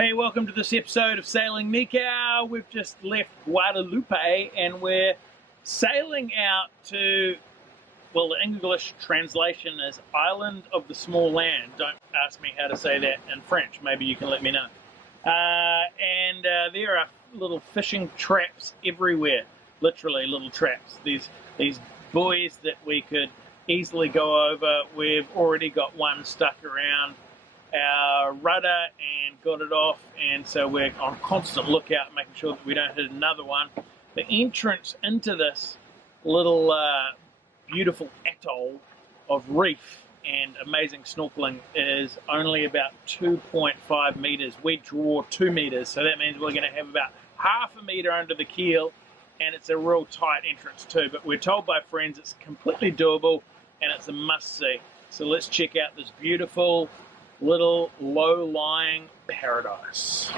Hey, welcome to this episode of Sailing Nikau. We've just left Guadalupe and we're sailing out to, well, the English translation is Island of the Small Land. Don't ask me how to say that in French. Maybe you can let me know. There are little fishing traps everywhere, literally little traps. These buoys that we could easily go over. We've already got one stuck around our rudder and got it off, and so we're on constant lookout making sure that we don't hit another one. The entrance into this little beautiful atoll of reef and amazing snorkeling is only about 2.5 meters. We draw 2 meters, so that means we're going to have about half a meter under the keel, and it's a real tight entrance too, but we're told by friends it's completely doable and it's a must-see. So let's check out this beautiful little low-lying paradise.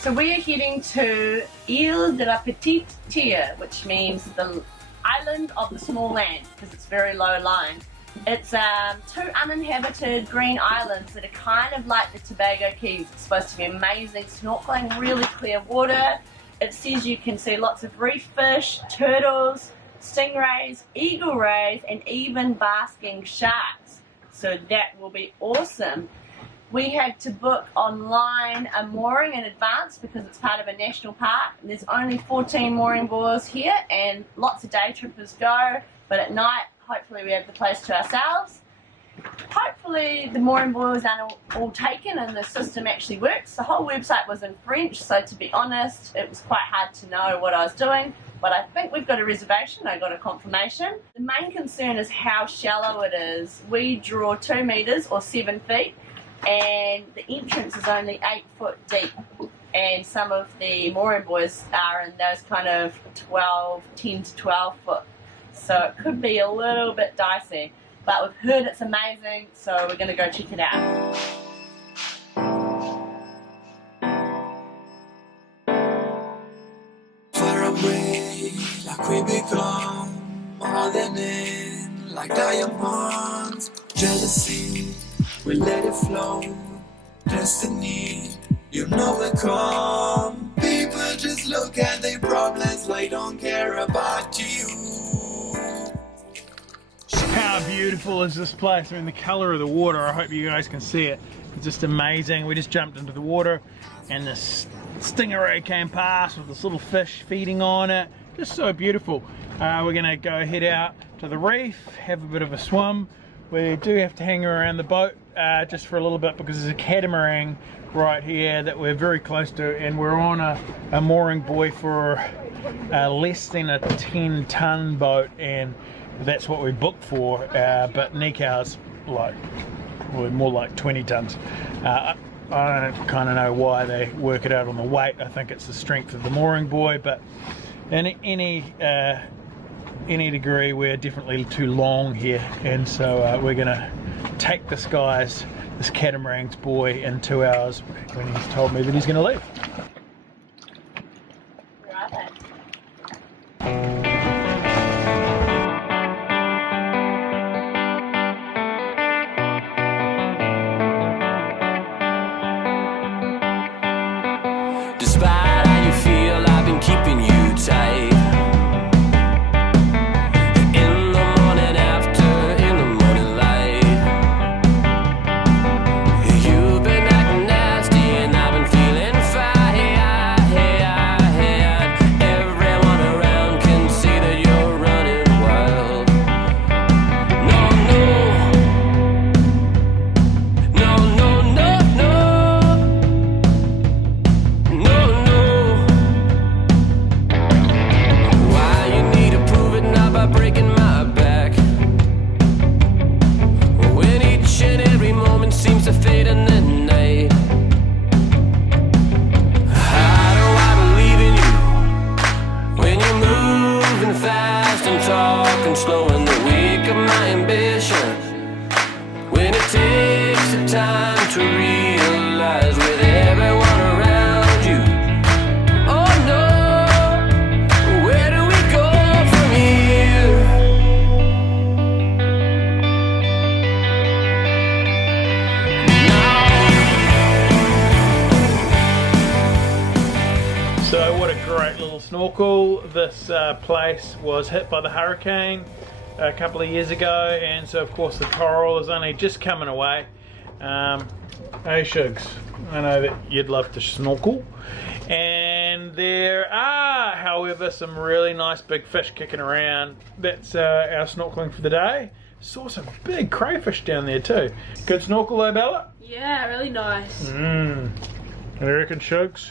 So we are heading to Ile de la Petite Terre, which means the island of the small land, because it's very low lying. It's two uninhabited green islands that are kind of like the Tobago Keys. It's supposed to be amazing snorkeling, really clear water. It says you can see lots of reef fish, turtles, stingrays, eagle rays, and even basking sharks. So that will be awesome. We had to book online a mooring in advance because it's part of a national park. There's only 14 mooring buoys here and lots of day trippers go, but at night hopefully we have the place to ourselves. Hopefully the mooring buoys aren't all taken and the system actually works. The whole website was in French, so to be honest it was quite hard to know what I was doing, but I think we've got a reservation. I got a confirmation. The main concern is how shallow it is. We draw 2 meters or 7 feet. And the entrance is only 8 foot deep, and some of the mooring buoys are in those kind of 10 to 12 foot, so it could be a little bit dicey, but we've heard it's amazing, so we're going to go check it out. Far away, like we become more than in, like diamonds, jealousy. We let it flow, destiny, you know it come. People just look at their problems, they don't care about you. How beautiful is this place? I mean, the color of the water, I hope you guys can see it. It's just amazing. We just jumped into the water and this stingray came past with this little fish feeding on it. Just so beautiful. We're gonna go head out to the reef, have a bit of a swim. We do have to hang around the boat just for a little bit because there's a catamaran right here that we're very close to, and we're on a mooring buoy for less than a 10-ton boat, and that's what we booked for, but Nikau's like probably more like 20 tons. I don't kind of know why they work it out on the weight. I think it's the strength of the mooring buoy, but in any degree we're definitely too long here, and so we're gonna take this catamaran's buoy in 2 hours when he's told me that he's gonna leave. Where are they? Despite how you feel, I've been keeping you tight. No, time to realize with everyone around you. Oh no, where do we go from here? So what a great little snorkel. This place was hit by the hurricane a couple of years ago, and so of course the coral is only just coming away. Hey Shugs, I know that you'd love to snorkel, and there are however some really nice big fish kicking around. That's our snorkeling for the day. Saw some big crayfish down there too. Good snorkel though, Bella? Yeah, really nice. I reckon, Shugs?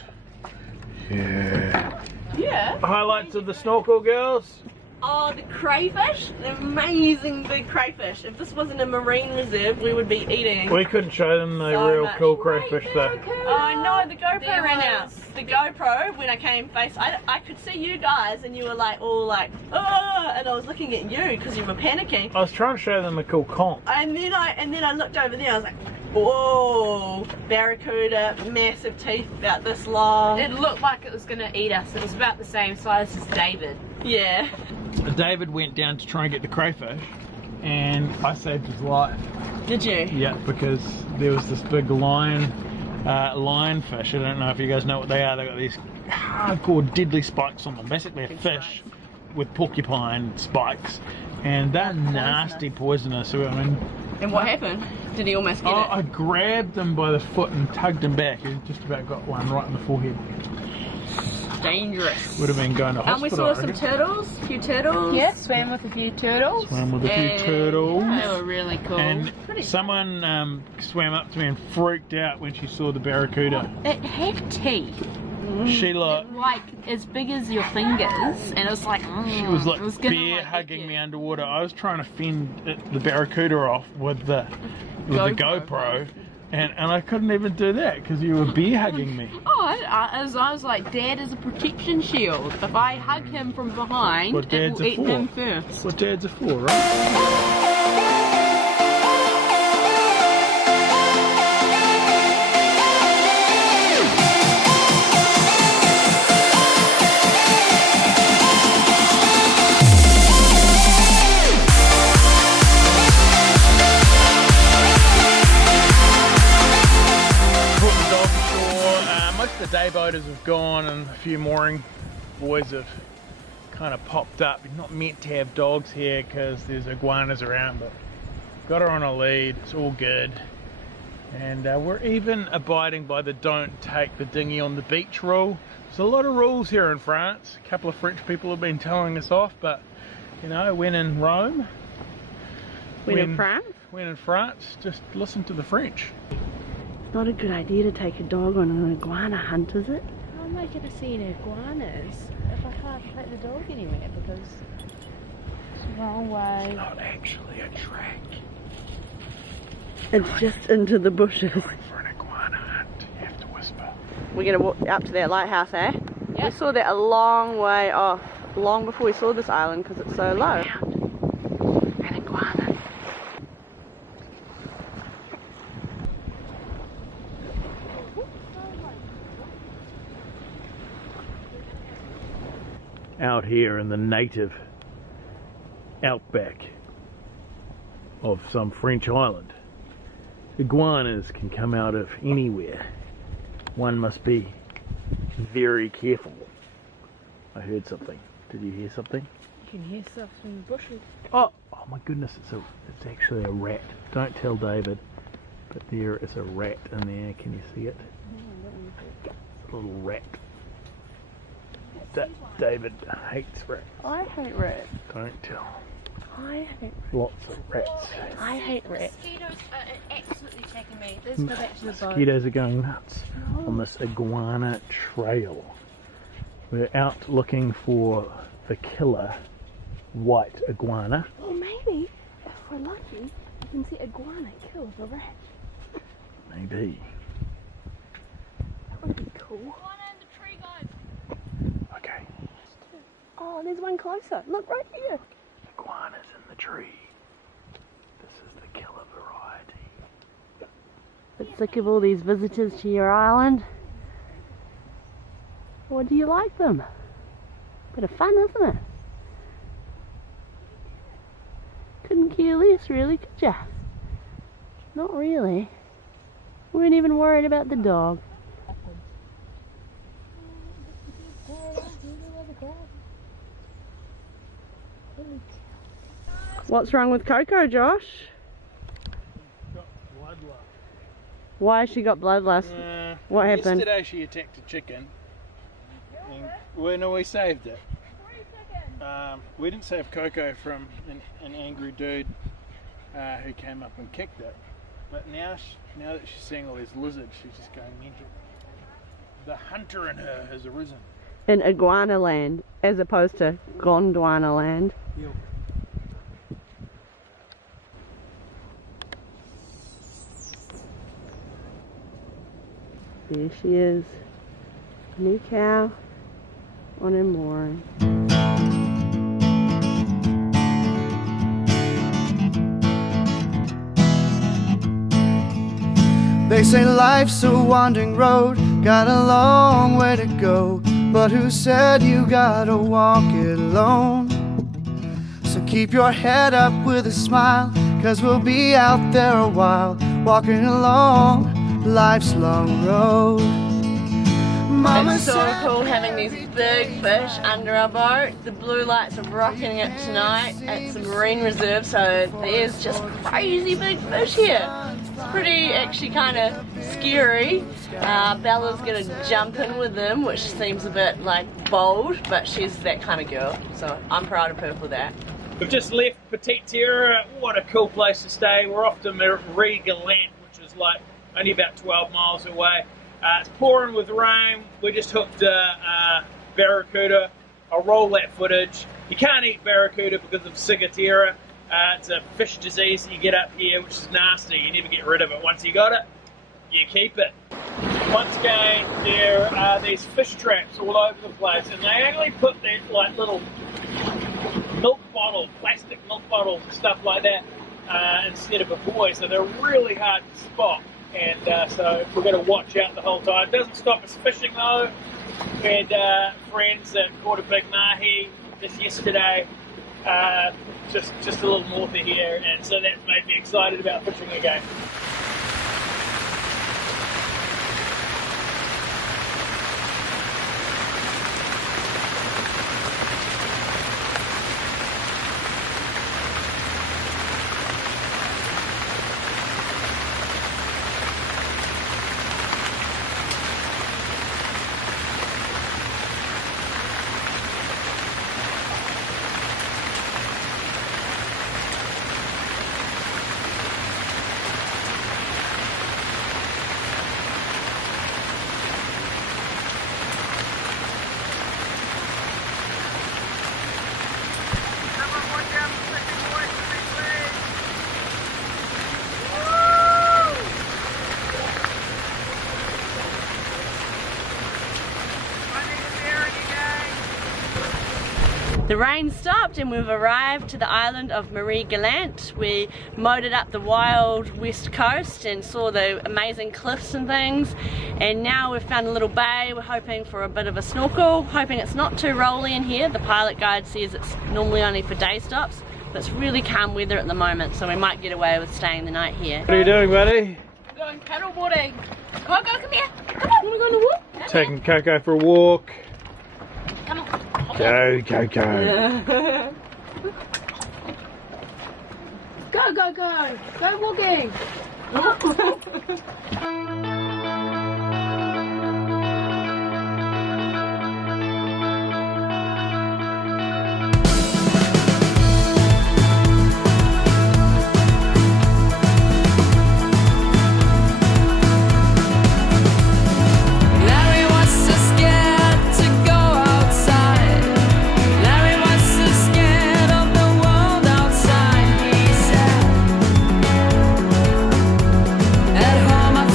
Yeah. Yeah. Highlights of the snorkel, girls? Oh, the crayfish. The amazing big crayfish. If this wasn't a marine reserve, we would be eating. We couldn't show them the So real much. cool crayfish though. Oh no, the GoPro ran out. The GoPro, when I came I could see you guys and you were like all like, oh, and I was looking at you because you were panicking. I was trying to show them a cool comp. And then I looked over there, I was like, whoa, barracuda, massive teeth about this long. It looked like it was going to eat us. It was about the same size as David. Yeah. David went down to try and get the crayfish, and I saved his life. Did you? Yeah, because there was this big lionfish. I don't know if you guys know what they are. They've got these hardcore deadly spikes on them. Basically a fish with porcupine spikes, and they're nasty, poisonous. So, I mean, And what happened? Did he almost get it? I grabbed him by the foot and tugged him back. He just about got one right in the forehead. Dangerous. Would have been going to And we hospital. saw some turtles, a few turtles. Yeah, swam with a few turtles. Swam with a few turtles. They were really cool. And someone swam up to me and freaked out when she saw the barracuda. It had teeth, She like as big as your fingers, and it was like, she was like it was gonna, bear like, hugging get me you. underwater. I was trying to fend the barracuda off with the GoPro, and I couldn't even do that because you were bear hugging me. Oh, I was like, Dad is a protection shield. If I hug him from behind, What it dads will are eat for. him first. That's what dads are for, right? The day boaters have gone and a few mooring boys have kind of popped up. You're not meant to have dogs here because there's iguanas around, but got her on a lead. It's all good. And we're even abiding by the don't take the dinghy on the beach rule. There's a lot of rules here in France. A couple of French people have been telling us off, but you know, when in Rome, When in France? when in France, just listen to the French. Not a good idea to take a dog on an iguana hunt, is it? How am I going to see any iguanas if I can't take the dog anywhere because it's the wrong way? Not actually a track. It's just into the bushes. For an iguana hunt, you have to whisper. We're gonna walk up to that lighthouse, eh? Yep. We saw that a long way off, long before we saw this island because it's so low. An iguana. Out here in the native outback of some French island, iguanas can come out of anywhere. One must be very careful. I heard something. Did you hear something? You can hear stuff from the bushes. Oh my goodness, it's actually a rat. Don't tell David, but there is a rat in there. Can you see it? It's a little rat. David hates rats. I hate rats. Don't tell. I hate. Lots of rats. I hate rats. Mosquitoes are absolutely attacking me. Let's go back to the boat. Mosquitoes are going nuts on this iguana trail. We're out looking for the killer white iguana. Or maybe, if we're lucky, you can see iguana kill the rat. Maybe. That would be cool. Okay. Oh, there's one closer. Look right here. Iguana's in the tree. This is the killer variety. Bit sick of all these visitors to your island? Or do you like them? Bit of fun, isn't it? Couldn't care less, really, could ya? Not really. Weren't even worried about the dog. What's wrong with Coco, Josh? Got bloodlust. Why has she got bloodlust? What happened? Yesterday she attacked a chicken. And we saved it. We didn't save Coco from an angry dude who came up and kicked it. But now that she's seeing all these lizards, she's just going mental. The hunter in her has arisen. In Iguana land, as opposed to Gondwana land. Yep. There she is, Nikau on her mooring. They say life's a wandering road, got a long way to go, but who said you gotta walk it alone? So keep your head up with a smile, 'cause we'll be out there a while, walking along life's long road. Mama It's so said, cool having these big fish under our boat. The blue lights are rocking it tonight. It's a marine reserve, so there's just crazy big fish here. It's pretty, actually kind of scary. Bella's gonna jump in with them, which seems a bit like bold, but she's that kind of girl, so I'm proud of her for that. We've just left Petit Terre. What a cool place to stay. We're off to Marie-Galante, which is like only about 12 miles away. It's pouring with rain. We just hooked a barracuda. I'll roll that footage. You can't eat barracuda because of ciguatera. It's a fish disease that you get up here, which is nasty. You never get rid of it. Once you got it, you keep it. Once again, there are these fish traps all over the place, and they only put that like little milk bottle, plastic milk bottle, stuff like that, instead of a buoy, so they're really hard to spot. And so we've got to watch out the whole time. It doesn't stop us fishing though. We had friends that caught a big mahi just yesterday, just a little north of here, and so that's made me excited about fishing again. The rain stopped and we've arrived to the island of Marie-Galante. We motored up the wild west coast and saw the amazing cliffs and things, and now we've found a little bay. We're hoping for a bit of a snorkel, hoping it's not too rolly in here. The pilot guide says it's normally only for day stops, but it's really calm weather at the moment, so we might get away with staying the night here. What are you doing, buddy? Going paddle boarding. Come on, come here. Come on. You want to go on a walk? Taking Coco for a walk. Come on. Go. Go walking. At home I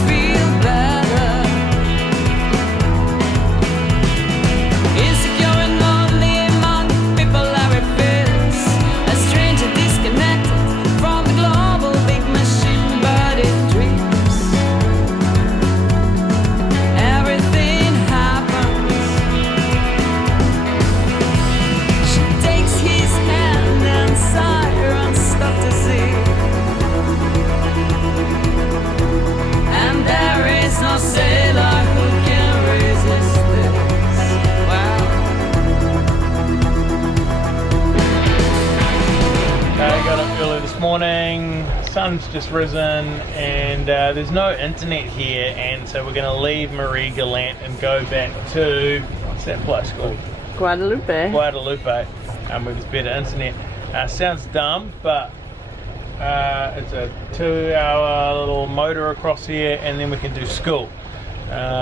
sun's just risen and there's no internet here, and so we're going to leave Marie-Galante and go back to, what's that place called? Guadalupe. Guadalupe, where there's better internet. Sounds dumb, but it's a 2-hour little motor across here, and then we can do school.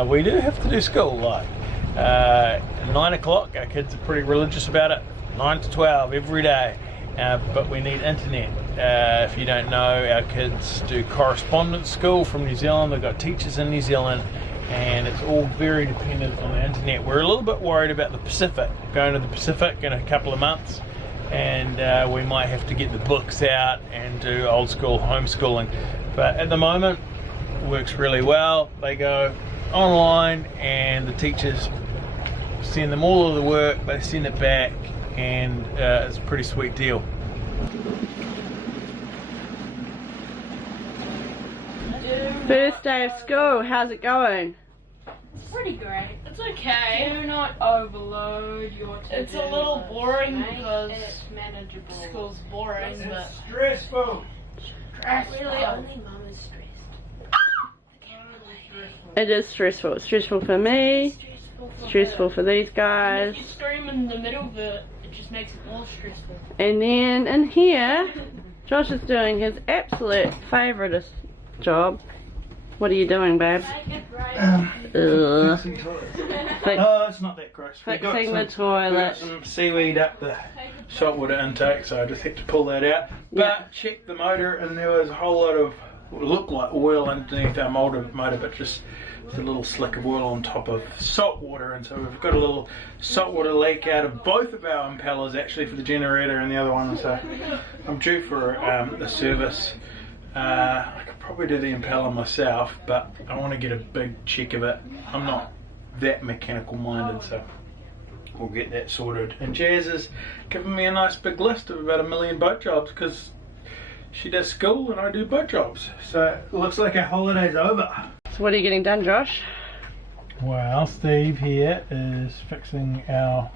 We do have to do school, like 9 o'clock. Our kids are pretty religious about it. 9 to 12 every day, but we need internet. If you don't know, our kids do correspondence school from New Zealand. They've got teachers in New Zealand, and it's all very dependent on the internet. We're a little bit worried about the Pacific, going to the Pacific in a couple of months, and we might have to get the books out and do old school homeschooling. But at the moment, it works really well. They go online and the teachers send them all of the work, they send it back, and it's a pretty sweet deal. First day of school, how's it going? Pretty great. It's okay. Do not overload your to-do. It's a little boring because it's manageable. School's boring, but Stressful. really only Mum is stressed. It is stressful. It's stressful for me, stressful for these guys. If you scream in the middle of it, it just makes it more stressful. And then in here, Josh is doing his absolute favourite job. What are you doing, babe? Make it right. Ugh. Oh, it's not that gross. We got Fixing the we toilet. got some seaweed up the saltwater intake, so I just had to pull that out. But checked the motor, and there was a whole lot of what looked like oil underneath our motor, but just a little slick of oil on top of salt water, and so we've got a little saltwater leak out of both of our impellers, actually, for the generator and the other one. So I'm due for a service. I could probably do the impeller myself, but I want to get a big check of it. I'm not that mechanical minded, so we'll get that sorted. And Jazz has given me a nice big list of about 1 million boat jobs, because she does school and I do boat jobs. So it looks like our holiday's over. So what are you getting done, Josh? Well, Steve here is fixing our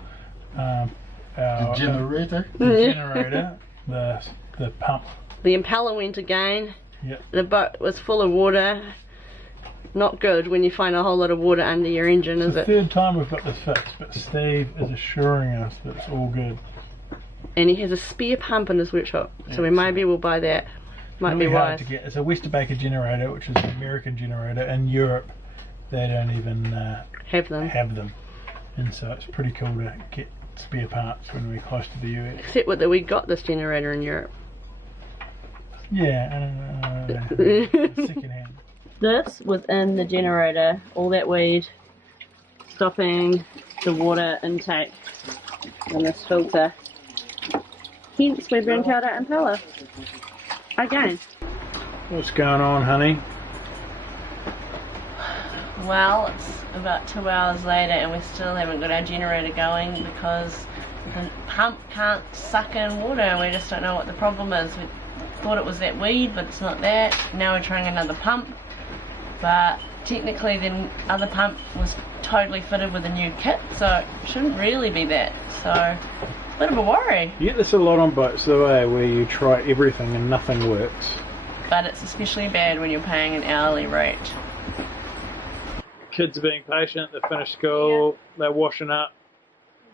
Generator. generator, the pump. The impeller went again. Yep. The boat was full of water. Not good when you find a whole lot of water under your engine, It's is the it? third time we've got this fixed, but Steve is assuring us that it's all good. And he has a spare pump in his workshop, so we maybe will buy that. Might be Really hard wise. to get. It's a Westerbaker generator, which is an American generator. In Europe, they don't even Have them. have them, and so it's pretty cool to get spare parts when we're close to the US. Except that we got this generator in Europe. Yeah, second hand. This was in the generator, all that weed, stopping the water intake in this filter. Hence we burnt out our impeller. Again. What's going on, honey? Well, it's about 2 hours later and we still haven't got our generator going because the pump can't suck in water and we just don't know what the problem is. We thought it was that weed, but it's not that. Now we're trying another pump, but technically the other pump was totally fitted with a new kit, so it shouldn't really be that. So, a bit of a worry. You get this a lot on boats, the way where you try everything and nothing works. But it's especially bad when you're paying an hourly rate. Kids are being patient, they've finished school, they're washing up,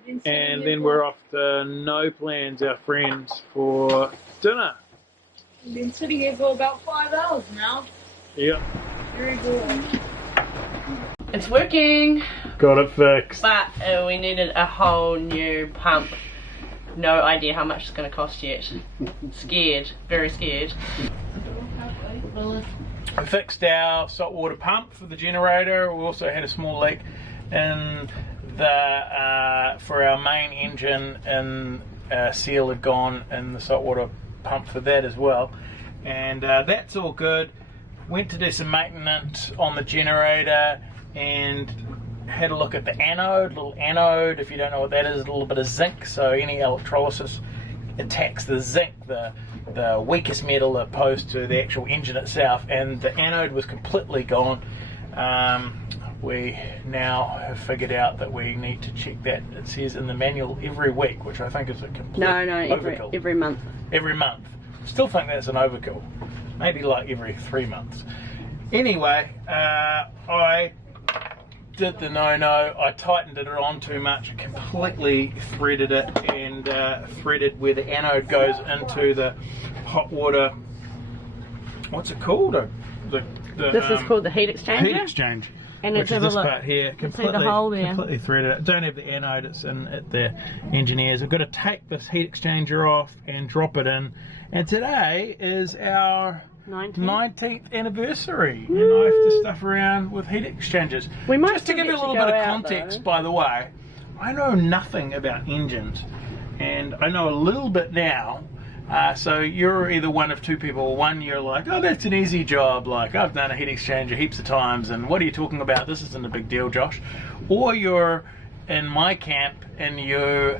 and then we're off to No Plans, our friends, for dinner. We've been sitting here for about 5 hours now. Yep. Very good. It's working, Got it fixed. but we needed a whole new pump. No idea how much it's going to cost yet. Scared, very scared. We fixed our saltwater pump for the generator. We also had a small leak in the for our main engine, and seal had gone in the saltwater pump for that as well. And that's all good. Went to do some maintenance on the generator and had a look at the anode. Little anode, if you don't know what that is, a little bit of zinc. So any electrolysis attacks the zinc, the weakest metal, opposed to the actual engine itself, and the anode was completely gone. We now have figured out that we need to check that. It says in the manual every week, which I think is a complete overkill. Every month. Every month. Still think that's an overkill. maybe like every 3 months. Anyway, I did the no-no. I tightened it on too much, completely threaded it, and threaded where the anode goes into the hot water. What's it called? This is called the heat exchanger. Heat exchange. And which it's is this part here, completely threaded it. Don't have the anode, it's in at the engineers. I've got to take this heat exchanger off and drop it in. And today is our 19th anniversary. And I have to stuff around with heat exchangers. Just to give you a little bit of context, by the way, I know nothing about engines. And I know a little bit now. So you're either one of two people. One, you're like, oh, that's an easy job, like I've done a heat exchanger heaps of times, and what are you talking about, this isn't a big deal, Josh. Or you're in my camp and you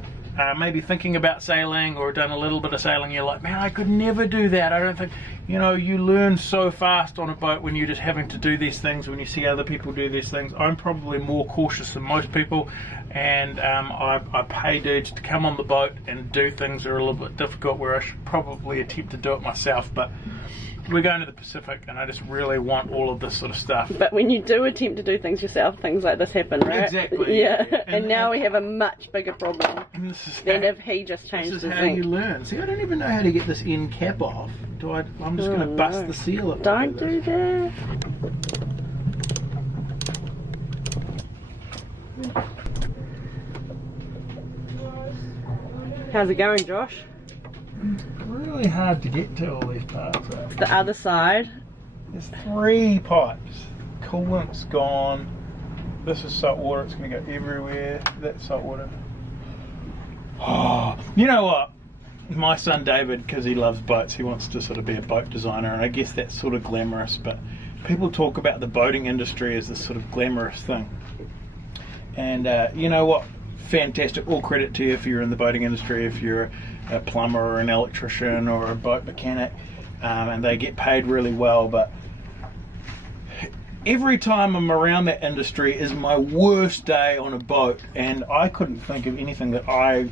maybe thinking about sailing or done a little bit of sailing, you're like, man, I could never do that. I don't think, you know, you learn so fast on a boat when you're just having to do these things, when you see other people do these things. I'm probably more cautious than most people, and I pay dudes to come on the boat and do things that are a little bit difficult where I should probably attempt to do it myself. But we're going to the Pacific and I just really want all of this sort of stuff. But when you do attempt to do things yourself, things like this happen, right? Exactly. Yeah, and now we have a much bigger problem than if he just changed the zinc. This is how you learn. See, I don't even know how to get this end cap off. I'm just going to bust the seal. Don't do that. How's it going, Josh? Really hard to get to all these parts. The other side. There's 3 pipes. Coolant's gone. This is salt water. It's going to go everywhere. That's salt water. Oh, you know what? My son David, because he loves boats, he wants to sort of be a boat designer, and I guess that's sort of glamorous, but people talk about the boating industry as this sort of glamorous thing. And you know what? Fantastic. All credit to you if you're in the boating industry, if you're a plumber or an electrician or a boat mechanic, and they get paid really well. But every time I'm around that industry is my worst day on a boat, and I couldn't think of anything that I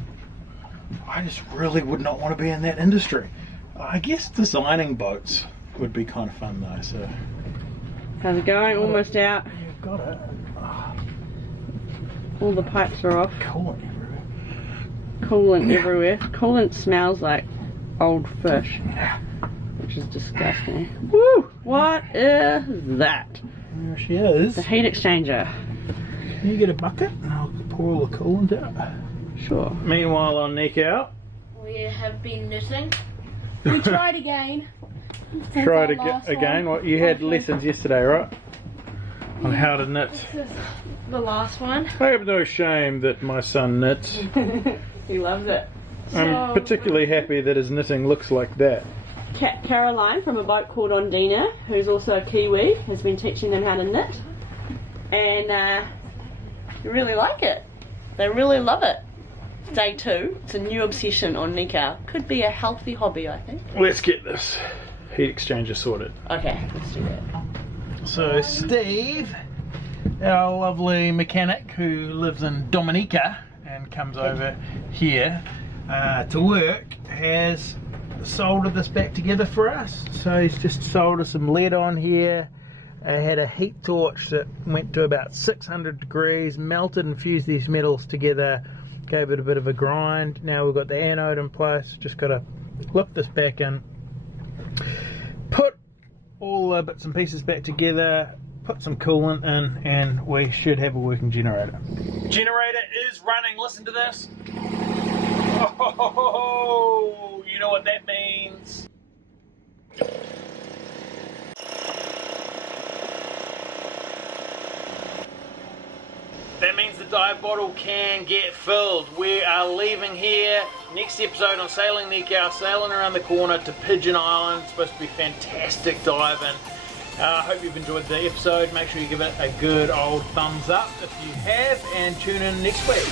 just really would not want to be in that industry. I guess designing boats would be kind of fun though. So how's it going? Almost out. You've got it. All the pipes are off. Coolant everywhere. Coolant everywhere. Coolant smells like old fish, which is disgusting. Woo! What is that? There she is. The heat exchanger. Can you get a bucket and I'll pour all the coolant out? Sure. Meanwhile on Nikau, we have been knitting. We tried again. Tried again. What you had lessons yesterday, right? On how to knit. This is the last one. I have no shame that my son knits. He loves it. I'm particularly happy that his knitting looks like that. Caroline from a boat called Ondina, who's also a Kiwi, has been teaching them how to knit, and you really like it. They really love it. Day 2. It's a new obsession on Nikau. Could be a healthy hobby, I think. Let's get this heat exchanger sorted. Okay, let's do that. So Steve, our lovely mechanic who lives in Dominica and comes over here to work, has soldered this back together for us. So he's just soldered some lead on here. I had a heat torch that went to about 600 degrees, melted and fused these metals together, gave it a bit of a grind. Now we've got the anode in place, just got to lift this back in, put all the bits and pieces back together, put some coolant in, and we should have a working generator. Generator is running, listen to this. Oh, you know what that means. That means the dive bottle can get filled. We are leaving here. Next episode on Sailing Nikau, sailing around the corner to Pigeon Island. It's supposed to be fantastic diving. I hope you've enjoyed the episode. Make sure you give it a good old thumbs up if you have, and tune in next week.